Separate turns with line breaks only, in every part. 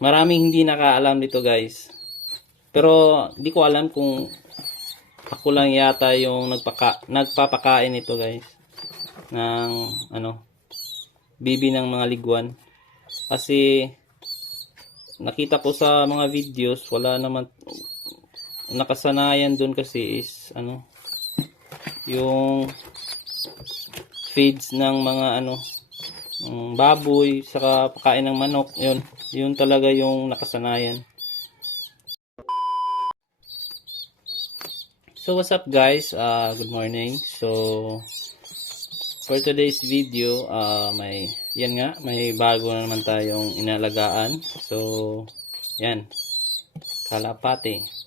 maraming hindi nakaalam dito guys. Pero hindi ko alam kung ako lang yata yung nagpaka, nagpapakain ito guys. Ng ano, bibi ng mga liguan. Kasi nakita ko sa mga videos, wala naman nakasanayan doon kasi is ano yung feeds ng mga ano mm, baboy saka pakain ng manok yun yun talaga yung nakasanayan. So what's up guys? Uh, good morning. So for today's video uh, may yan nga may bago na naman tayong inalagaan. So yan. Kalapate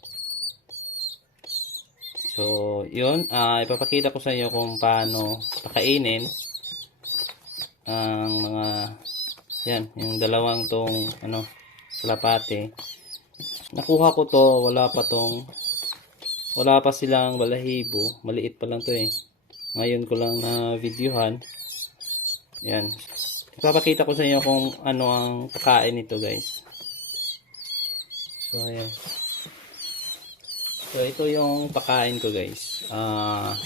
So, yun. ah ipapakita ko sa inyo kung paano pakainin ang mga yan, yung dalawang tong ano, kalapate. Nakuha ko to, wala pa tong wala pa silang balahibo. Maliit pa lang to eh. Ngayon ko lang na videohan. Yan. Ipapakita ko sa inyo kung ano ang pakain nito, guys. So, ayan. So, ito yung pakain ko guys. Ah,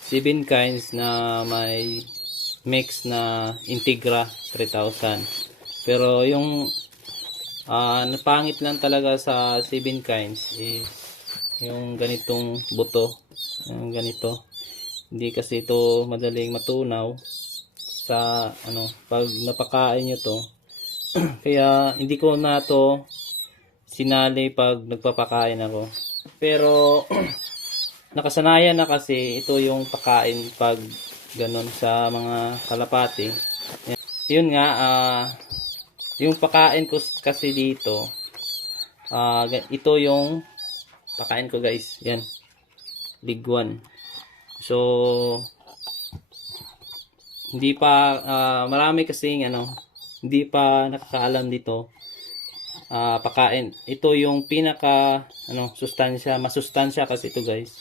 seven kinds na may mix na Integra 3000. Pero yung ah napangit lang talaga sa seven kinds is yung ganitong buto. Yung ganito. Hindi kasi ito madaling matunaw sa ano pag napakain nyo to. Kaya hindi ko na to sinali pag nagpapakain ako. Pero nakasanayan na kasi ito yung pakain pag ganun sa mga kalapati. Yan. Yun nga, ah, yung pakain ko kasi dito, ga- ito yung pakain ko guys. Yan. Big one. So, hindi pa, ah, marami kasing ano, hindi pa nakakaalam dito ah pakain. Ito yung pinaka ano sustansya, masustansya kasi ito guys.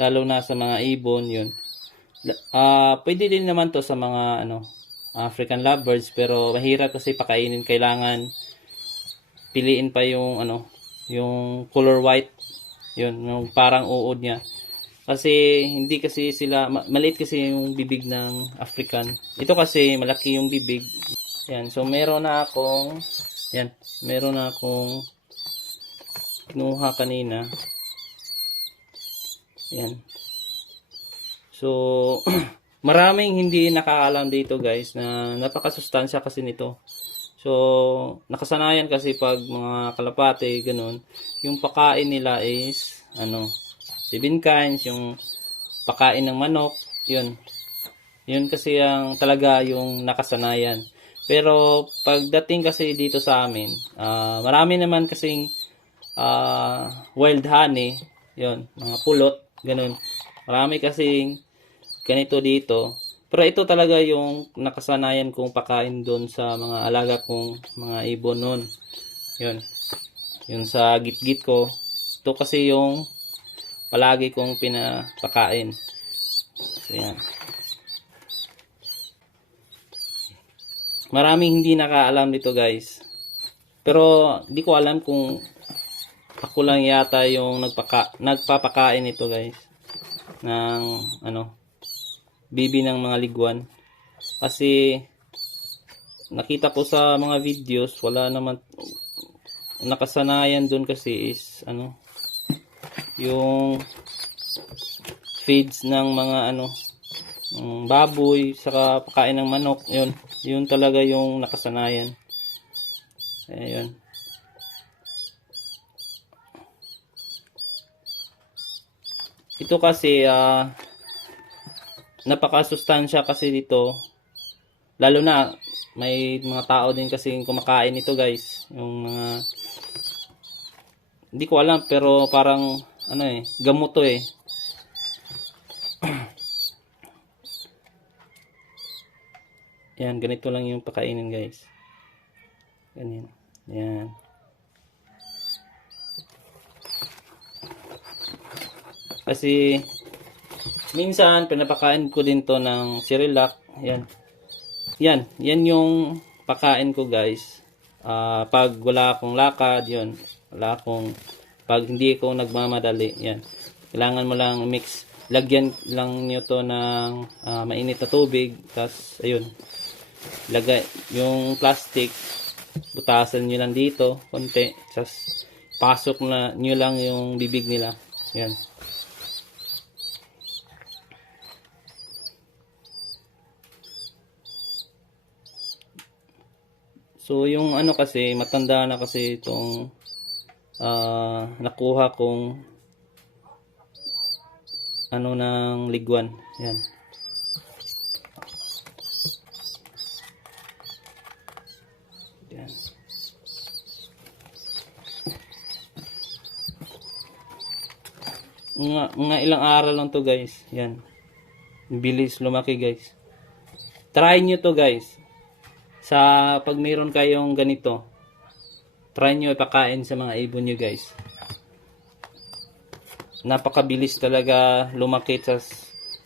Lalo na sa mga ibon 'yun. Ah pwede din naman to sa mga ano African lovebirds pero mahirap kasi pakainin kailangan piliin pa yung ano yung color white 'yun yung parang uod niya. Kasi hindi kasi sila ma- maliit kasi yung bibig ng African. Ito kasi malaki yung bibig. Yan, so meron na akong yan, meron na akong kinuha kanina. Yan. So, maraming hindi nakakaalam dito guys na napakasustansya kasi nito. So, nakasanayan kasi pag mga kalapate, ganun, yung pakain nila is, ano, seven kinds, yung pakain ng manok, yun. Yun kasi ang talaga yung nakasanayan. Pero pagdating kasi dito sa amin, ah, marami naman kasing ah, wild honey, 'yon, mga pulot, ganun. Marami kasing ganito dito. Pero ito talaga yung nakasanayan kong pakain doon sa mga alaga kong mga ibon noon. 'Yon. Yung sa gitgit ko. Ito kasi yung palagi kong pinapakain. So, yan. Maraming hindi nakaalam dito guys. Pero hindi ko alam kung ako lang yata yung nagpaka, nagpapakain ito guys. Ng ano, bibi ng mga liguan. Kasi nakita ko sa mga videos, wala naman nakasanayan doon kasi is ano yung feeds ng mga ano mm, baboy saka pakain ng manok yun. Yun talaga yung nakasanayan. Ayun. Ito kasi ah napakasustansya kasi dito lalo na may mga tao din kasi kumakain nito guys yung mga hindi ko alam pero parang ano eh gamot to eh Yan, ganito lang yung pakainin guys. Ganyan. Yan. Kasi minsan pinapakain ko din to ng Cerelac. Yan. Yan, yan yung pakain ko guys. Ah, pag wala akong lakad, yun. Wala akong, pag hindi ko nagmamadali, yan. Kailangan mo lang mix. Lagyan lang nyo to ng ah, mainit na tubig. Tapos, ayun. Lagay, yung plastic, butasan nyo lang dito, konti. Tapos, pasok na nyo lang yung bibig nila. Yan. So, yung ano kasi, matanda na kasi itong ah, nakuha kong ano ng liguan. Yan. Yan. Mga, mga ilang araw lang to guys. Yan. Bilis lumaki guys. Try nyo to guys sa pag mayroon kayong ganito, try nyo ipakain sa mga ibon nyo guys. Napakabilis talaga lumaki tas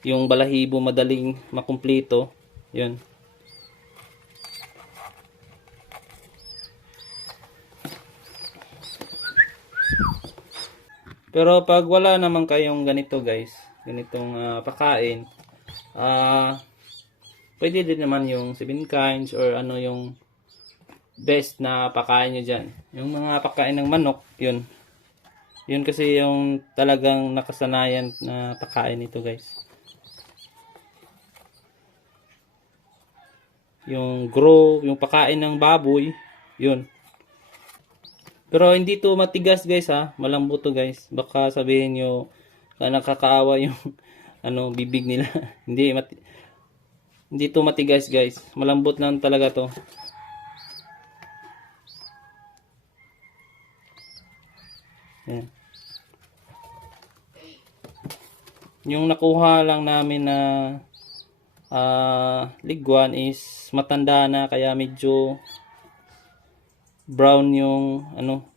yung balahibo madaling makumpleto. Yun. Pero pag wala naman kayong ganito guys, ganitong ah, pakain, ah pwede din naman yung seven kinds or ano yung best na pakain nyo dyan. Yung mga pakain ng manok, yun. Yun kasi yung talagang nakasanayan na pakain nito guys. Yung grow, yung pakain ng baboy, yun. Pero hindi to matigas guys ha, malambot to guys. Baka sabihin nyo, nakakaawa yung ano bibig nila. hindi mati hindi to matigas guys. Malambot lang talaga to. Yan. Yung nakuha lang namin na ah liguan is matanda na kaya medyo brown yung ano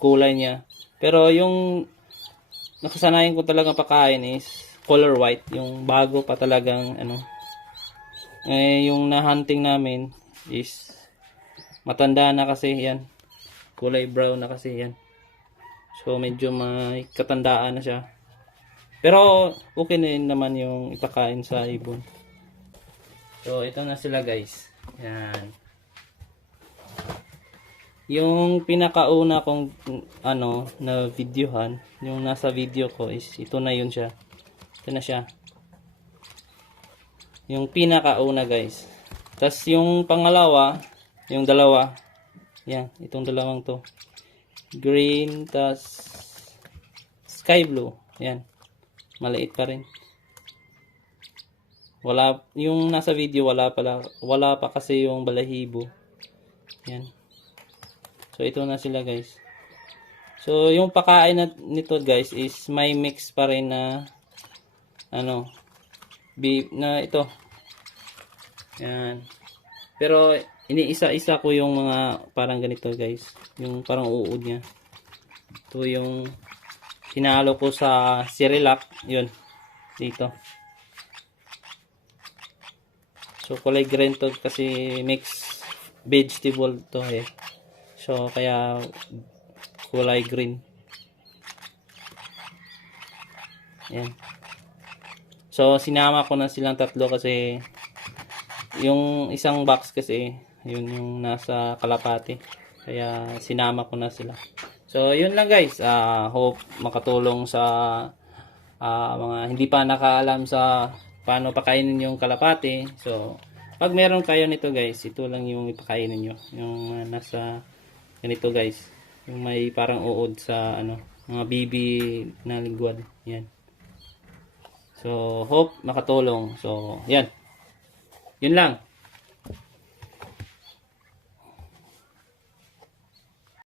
kulay niya. Pero yung nakasanayan ko talaga pakain is color white, yung bago pa talagang ano eh, yung na-hunting namin is matanda na kasi yan. Kulay brown na kasi yan. So, medyo may katandaan na siya. Pero, okay na yun naman yung ipakain sa ibon. So, ito na sila guys. Yan. Yung pinakauna kong ano na videohan, yung nasa video ko is ito na yun siya. Ito na siya. Yung pinakauna guys. Tapos yung pangalawa, yung dalawa, yan, itong dalawang to. Green, tas sky blue. Yan. Maliit pa rin. Wala, yung nasa video wala pala, wala pa kasi yung balahibo. Yan. So ito na sila guys. So yung pakain na, nito guys is may mix pa rin na ano na ito. Yan. Pero iniisa-isa ko yung mga parang ganito guys. Yung parang uod niya. Ito yung sinalo ko sa Cyrilac. Yun. Dito. So kulay green to kasi mix vegetable to eh. So kaya kulay green. Yan. So sinama ko na silang tatlo kasi yung isang box kasi yun yung nasa kalapati. Kaya sinama ko na sila. So yun lang guys. Ah hope makatulong sa ah, mga hindi pa nakaalam sa paano pakainin yung kalapati. So pag meron kayo nito guys, ito lang yung ipakainin nyo. Yung ah, nasa ganito guys. Yung may parang uod sa ano, mga bibi na lingwad. Yan. So, hope makatulong. So, yan. Yun lang.